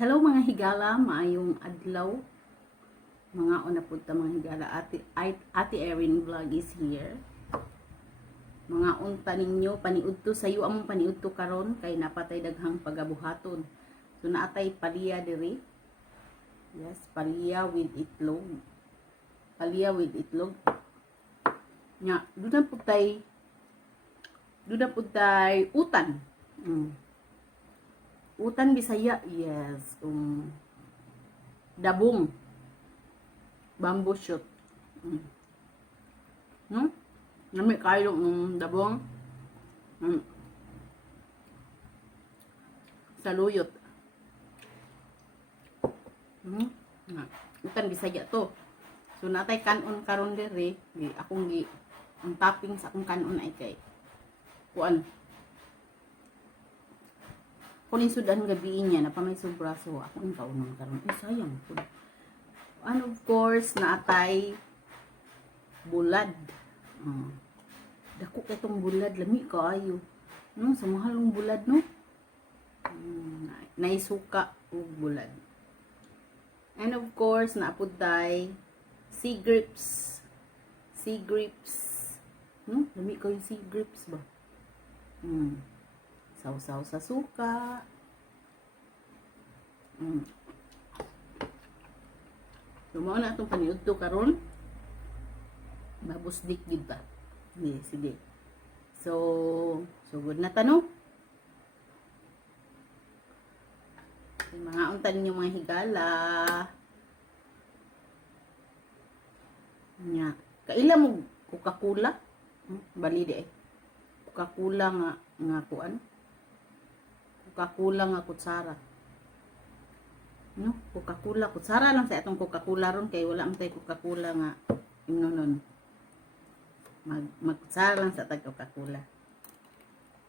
Hello mga higala, maayong adlaw. Mga una po ta mga higala, Ate Erin Vlog is here. Mga unta ninyo, paniudto sayo among paniudto karon kay napatay daghang pagabuhaton. So naatay palya diri. Yes, palya with itlog. Palya with itlog. Nya, duda po tay utan. Utan Bisaya, yes. Dabong. Bamboo shoot. No? Nami kayo dabong. Saluyot. Utan Bisaya to. So natay kanon karon diri, ang topping sa akong kanon ay kay kuan. Kunin sudan gabi niya na pa may sobra so akong kaunon karon. Sayang po. And of course, naatay bulad. Dako katong bulad, lami kaayo. No, sa mahal ng bulad, no? Naisuka o bulad. And of course, naaputay sea grapes. Sea grapes. No, lami kayo sea grapes ba? Sausaw sa suka. So, mao na itong paniudto karon. Mabusdik gid ba? Sige. So good na tanong. Mga untan ninyo mga higala. Nya, kaila mo Coca-Cola? Bali di Coca-Cola nga kuan. Coca-Cola nga kutsara. No, Coca-Cola, kutsara lang sa atong Coca-Cola ron kay wala man tay Coca-Cola nga imnonon. Magkutsara lang sa tag Coca-Cola.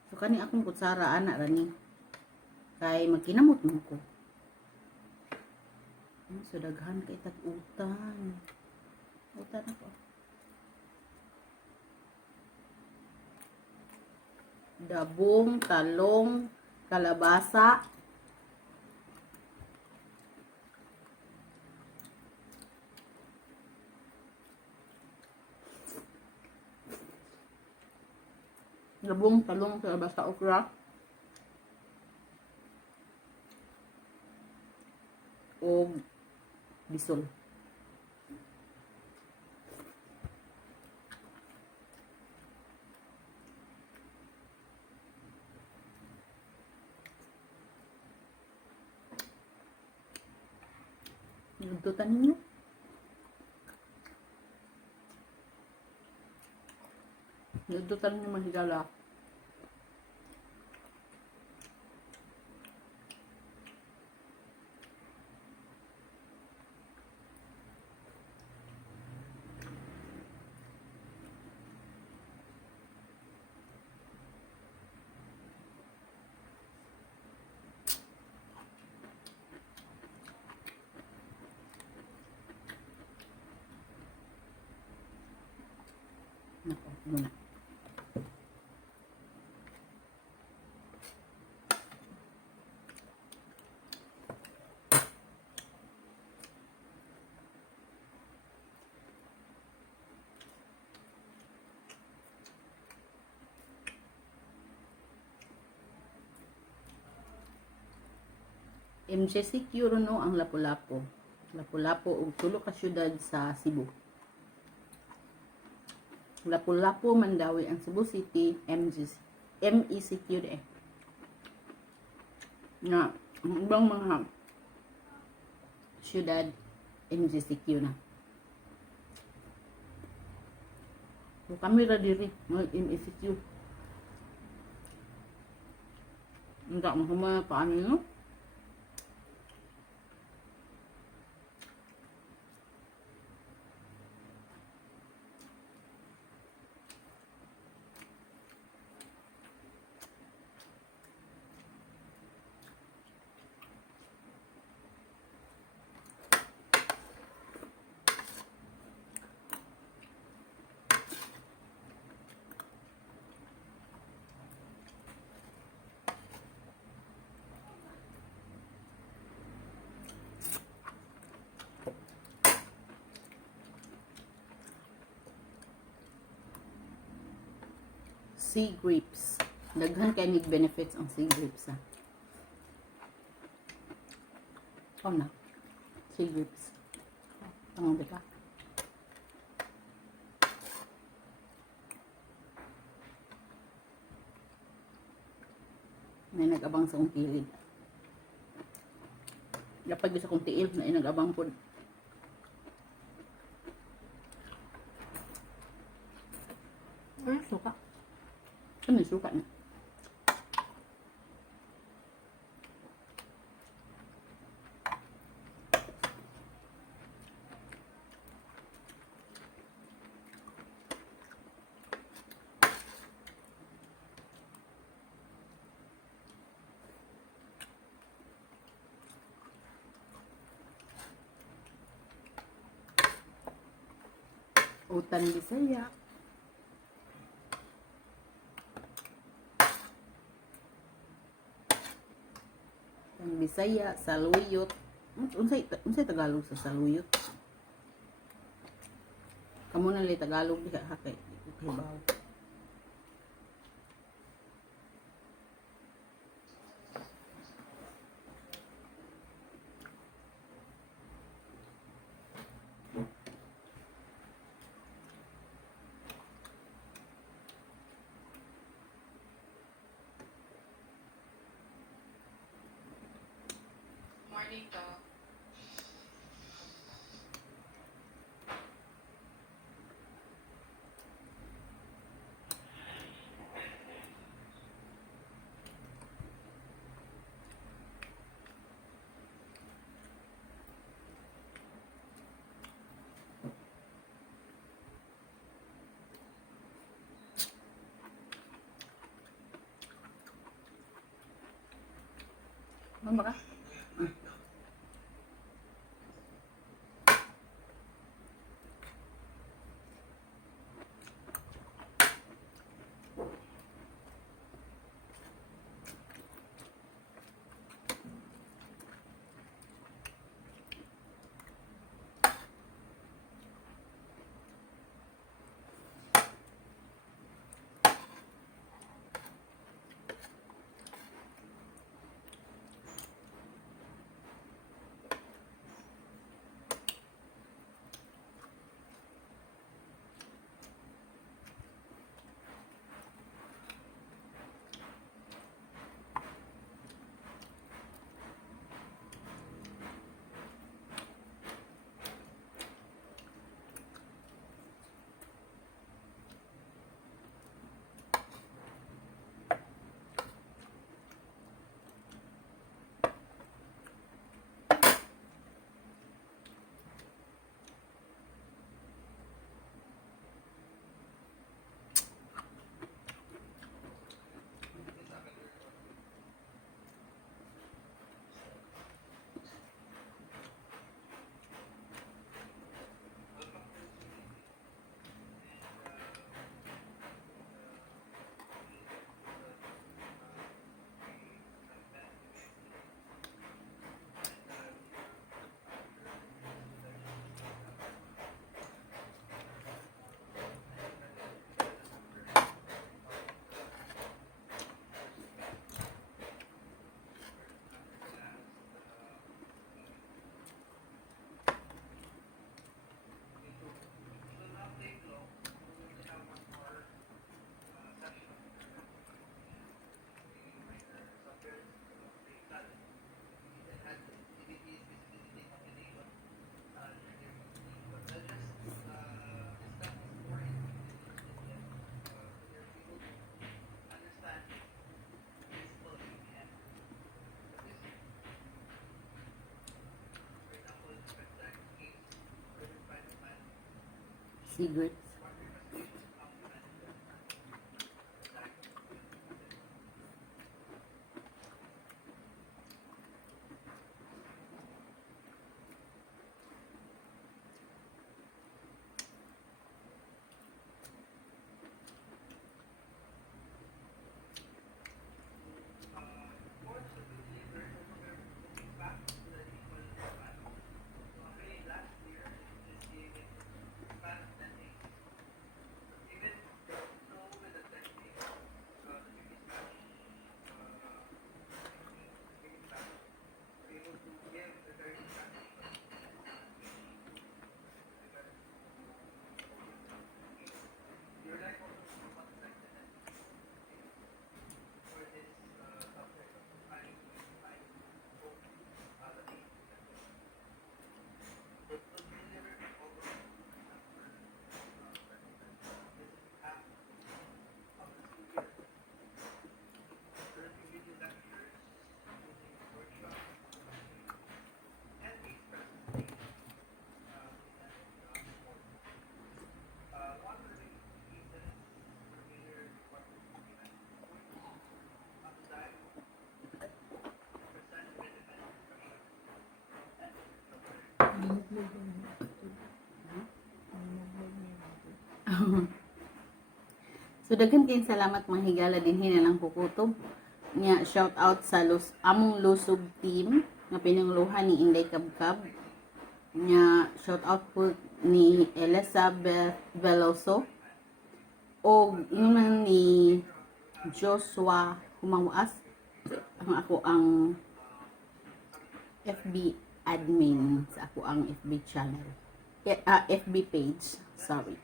So kani akong kutsara ana rani. Kay magkinamot mo ko. So daghan kay tag utan. Utan ako. Dabong, talong, kalabasa. Dabong, talong, kalabasa, okra. O bisol. Nagdutan ninyo. Nagdutan ninyo mahigala. Nako, muna. MJCQ no ang Lapu-Lapu. Lapu-Lapu og tulo ka syudad sa Cebu. Lapu-Lapu, Mandawi ang Cebu City, MECQ de. Na ang ibang mga syudad MJCQ na. So kami ra diri mag MECQ. Enggak mo paano no? sea grapes. Daghan kay nig benefits ang sea grapes ha. Oh na. Sea grapes. Tango ba ka? May nag-abang sa kong kilid. Kapag sa kong tiil, na nag-abang po. Ano suka? Ano yung suka na? Utan Bisaya. Utan Bisaya, saluyot. Unsay Tagalog sa saluyot? Kamo na li Tagalog diha hakay. Hibaw. Morning to. Ano ba ka? Sea grapes. So daghan kayong salamat mga higala din hinalang kukutob. Nya shout out sa among Lusog team nga pinangluhan ni Inday Kabkab. Nya shout out po ni Elizabeth Veloso o naman ni Joshua Humawas ang FB admin sa ako ang FB channel. FB page, sorry.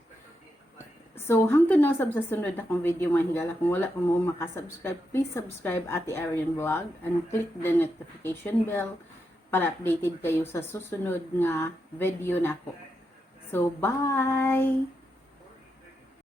So, hangtod na usab sa sunod akong video mga higala. Kung wala pa mo makasubscribe, please subscribe Ate Arian Vlog and click the notification bell para updated kayo sa susunod nga video nako. So, bye!